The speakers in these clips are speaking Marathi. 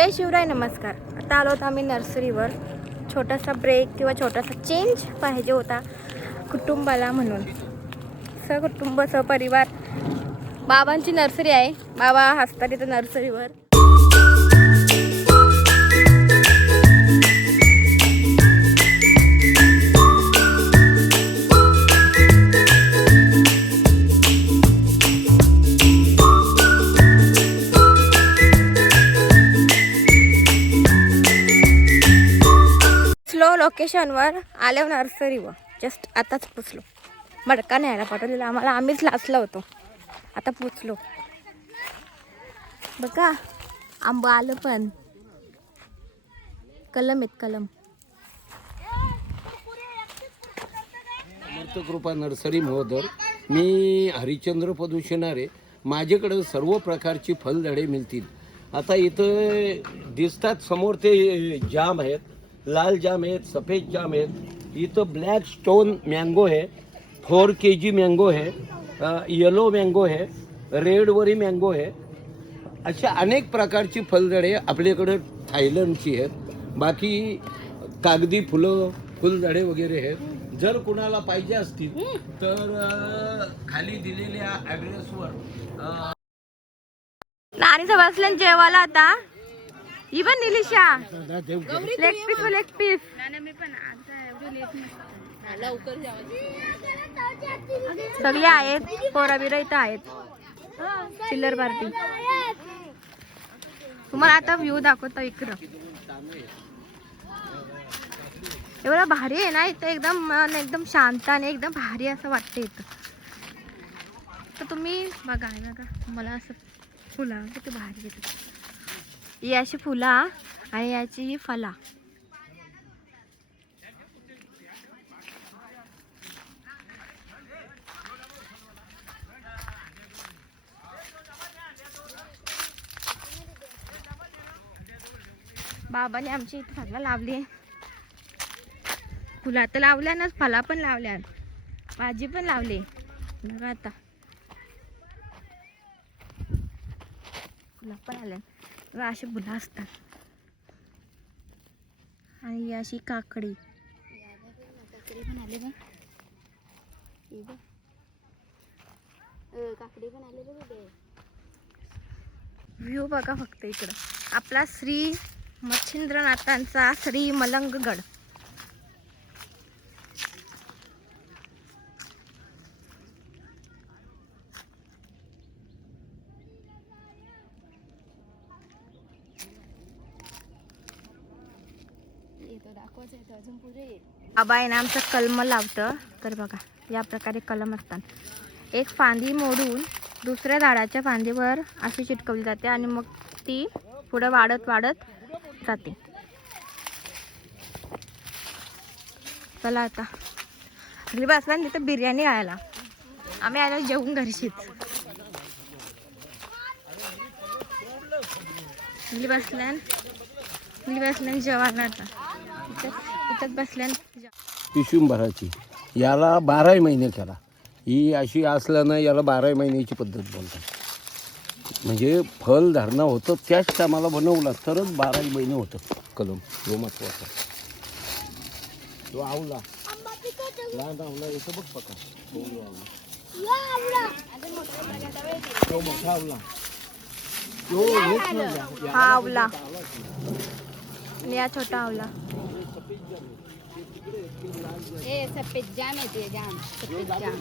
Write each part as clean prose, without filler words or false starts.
जय शिवराय, नमस्कार. आता आलो होतो आम्ही नर्सरीवर. छोटासा ब्रेक किंवा छोटासा चेंज पाहिजे होता कुटुंबाला म्हणून. सहकुटुंब सहपरिवार बाबांची नर्सरी आहे. बाबा हसतात इथं नर्सरीवर. लोकेशनवर आल्या नर्सरीवर जस्ट आताच पोचलो. मडका न्यायला पाठवलेला आम्हाला, आम्हीच लाचलो होतो. आता पोचलो बघा. आंबा आलं पण कलम आहेत कलम. कृपा नर्सरी महोदय, मी हरिश्चंद्र पदुशनारे. माझ्याकडे सर्व प्रकारची फलझाडे मिळतील. आता इथं दिसतात समोर ते जाम आहेत, लाल जाम आहेत, सफेद जाम आहेत. इथं ब्लॅक स्टोन मँगो है, 4 kg मँगो है, येलो मँगो है, रेडवरी मँगो है. अशा अनेक प्रकारची फलझाडे आपल्याकडे थायलंडची आहेत. बाकी कागदी फुलझाडे वगैरे आहेत. जर कुणाला पाहिजे असतील तर खाली दिलेल्या ॲड्रेसवर नानीचा बसल्यान जेवायला. आता ही पण निलिशा लेग पीस सगळे आहेत. पोराबिरा इथं आहेत. चिल्लर पार्टी. तुम्हाला आता व्ह्यू दाखवतो इकडं. एवढा भारी आहे ना इथं. एकदम शांत आणि एकदम भारी असं वाटतं इथं. तर तुम्ही बघा मला असं फुलं किती भारी येतात. ही अशी फुलं आणि याची ही फला. बाबाने आमची इथे सगळं लावली. फुला तर लावल्या ना, फला पण लावल्या, भाजी पण लावली. बघा आता फुलं पण आल्या. अशी फुलं असतात. आणि अशी काकडी पण आले बघ. काकडी पण आले बघ. व्ह्यू बघा फक्त इकडं. आपला श्री मच्छिंद्रनाथांचा श्री मलंगगड. बाबा आहे ना आमचं कलम लावतं. तर बघा या प्रकारे कलम असतात. एक फांदी मोडून दुसऱ्या झाडाच्या फांदीवर अशी चिटकवली जाते आणि मग ती पुढे वाढत वाढत जाते. चला आता घरी बसला तिथे बिर्याणी खायला. आम्ही आलो जेवून घरशीच. घरी बसल्यान जेवायला. आता इथंच बसल्यान पिशुंभराची. याला 12 महिने केला. ही अशी असलं ना, याला 12 महिन्याची पद्धत बोलतात. म्हणजे फल धारणा होतं त्याच टायमाला बनवला तरच 12 महिने होतं कलम. जो महत्वाचा तो आवला, लहान आवला येतो बघ पका. तो मोठा आवला, हा आवला आणि या छोटा आवला. सफेद जाम येते. जाम सफेद जाम.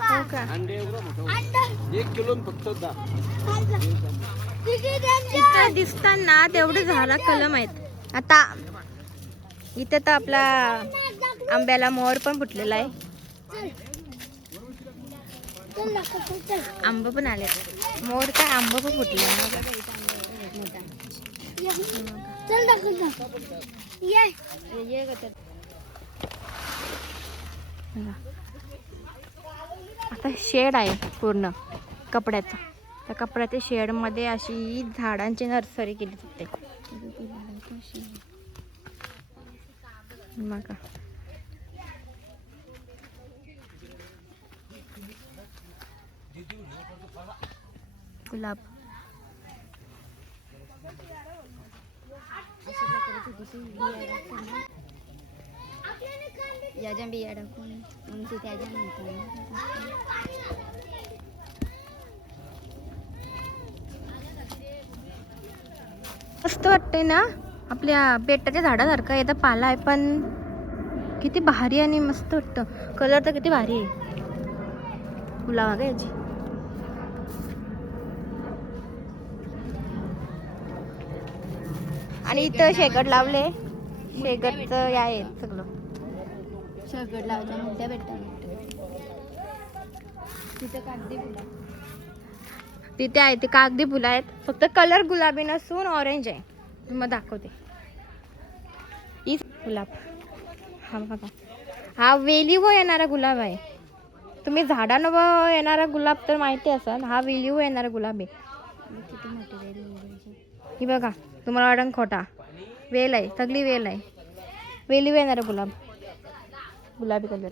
हो का? 1 किलो फक्त 10. इथं दिसताना तेवढे झाला कलम आहेत. आता इथं तर आपला आंब्याला मोर पण फुटलेला आहे. आंब पण आले. मोर काय आंब पण फुटले ना. आता शेड आहे पूर्ण कपड्याचा. त्या कपड्याच्या शेड मध्ये अशी झाडांची नर्सरी केली जाते. मग गुलाब. याच्या बिया टाकून मग ते त्याच्या मस्त वाटतंय ना, आपल्या बेटाच्या झाडासारखं येतं. पाला आहे पण किती भारी आणि मस्त वाटतं. कलर तर किती भारी आहे गुलाबा का याची. आणि इथं शेगड लावले. शेगडचं हे आहे सगळं. शेगड लावल्या मोठ्या भेटतात तिथं कागदी फुला. तिथे आहे ते कागदी फुलं आहेत. फक्त कलर गुलाबी नसून ऑरेंज आहे. मग दाखवते. ही गुलाब हा बघा, हा वेलीवर येणारा गुलाब आहे. तुम्ही झाडांवर येणारा गुलाब तर माहिती असेल. हा वेलीवर येणारा गुलाब आहे. किती मोठी वेल. ही बघा, तुम्हाला वाटण खोटा वेल आहे. सगळी वेल आहे. वेलीवर येणारा गुलाब, गुलाबी कलर.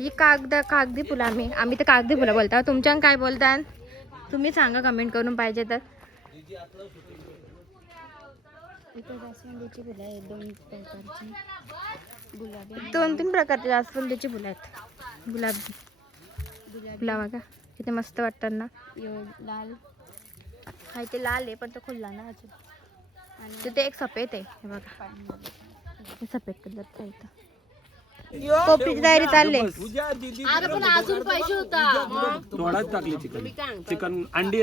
ही कागदी फुलं. आम्ही तर कागदी फुलं बोलतो. तुमच्यानं काय बोलता तुम्ही सांगा कमेंट करून पाहिजे तर. इथं जास्वंदीची फुलं आहेत 2 प्रकारची. गुलाबी 2-3 प्रकारचे जास्वंदीची फुलं आहेत. गुलाबी फुला बघा किती मस्त वाटतात ना. लाल. हा ते लाल आहे पण तो खुल्ला ना अजून. आणि तिथे एक सफेद आहे. हे बघा हे सफेद कलरचा इथं. पोपटीची तयारी चालली. थोडाच टाकली चिकन अंडी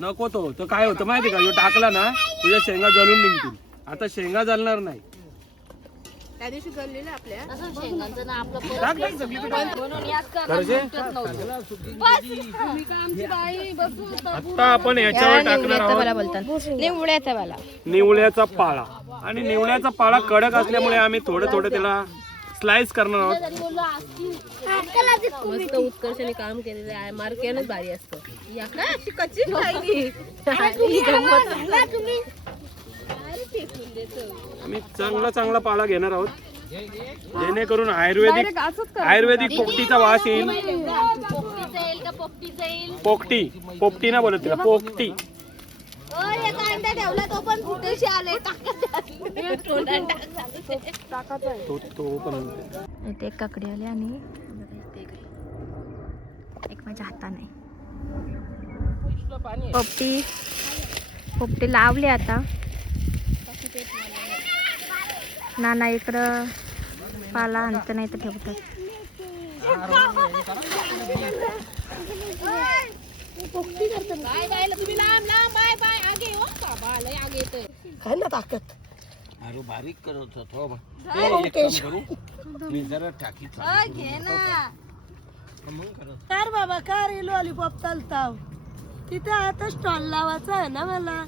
नको तो काय होतं माहिती का, टाकला ना तुझ्या शेंगा जळून निघतील. आता शेंगा जळणार नाही. त्या दिवशी जळलेलं आपल्या आता आपण याच्यावर टाकणार आहोत निवड्याचा वाला. निवळ्याचा पाळा. आणि निवळ्याचा पाळा कडक असल्यामुळे आम्ही थोडं त्याला स्लाइस करणार आहोत. मस्त उत्कर्षाने काम केलेलं आहे. मार्केटच भारी असतं. आम्ही चांगला पाळा घेणार आहोत जेणेकरून आयुर्वेदिक पोपटीचा वास येईल. पोपटी ना बोलत तिला पोपटी. इथे एक काकडी आली आणि एक माझ्या हाताने पोपटी लावली. आता नाना इकडं पाला आणतं नाही तर ठेवतात. अरे बारीक करत होतो बा. एक काम करू, मी जरा टाकी कार बाबा कार लॉलीपॉप चालताव तिथे आता स्टॉल लावायचा आहे ना मला.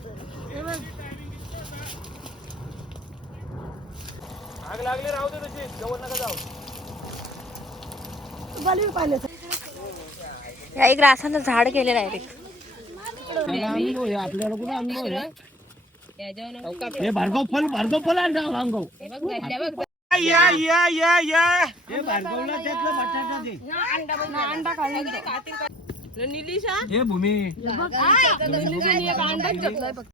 हे बघ आग लागली राहू दे तशी, जवळ नका जाऊ. बली पाहिलं या एक रासाचं झाड केलेलं आहे. आपल्याला कुठे अनुभव आहे. याच्यावर भार्गव फल अंगाव हे भार्गवला त्यातलं बटाटा दे. निलिशा हे भूमी अंडाच घेतलाय फक्त.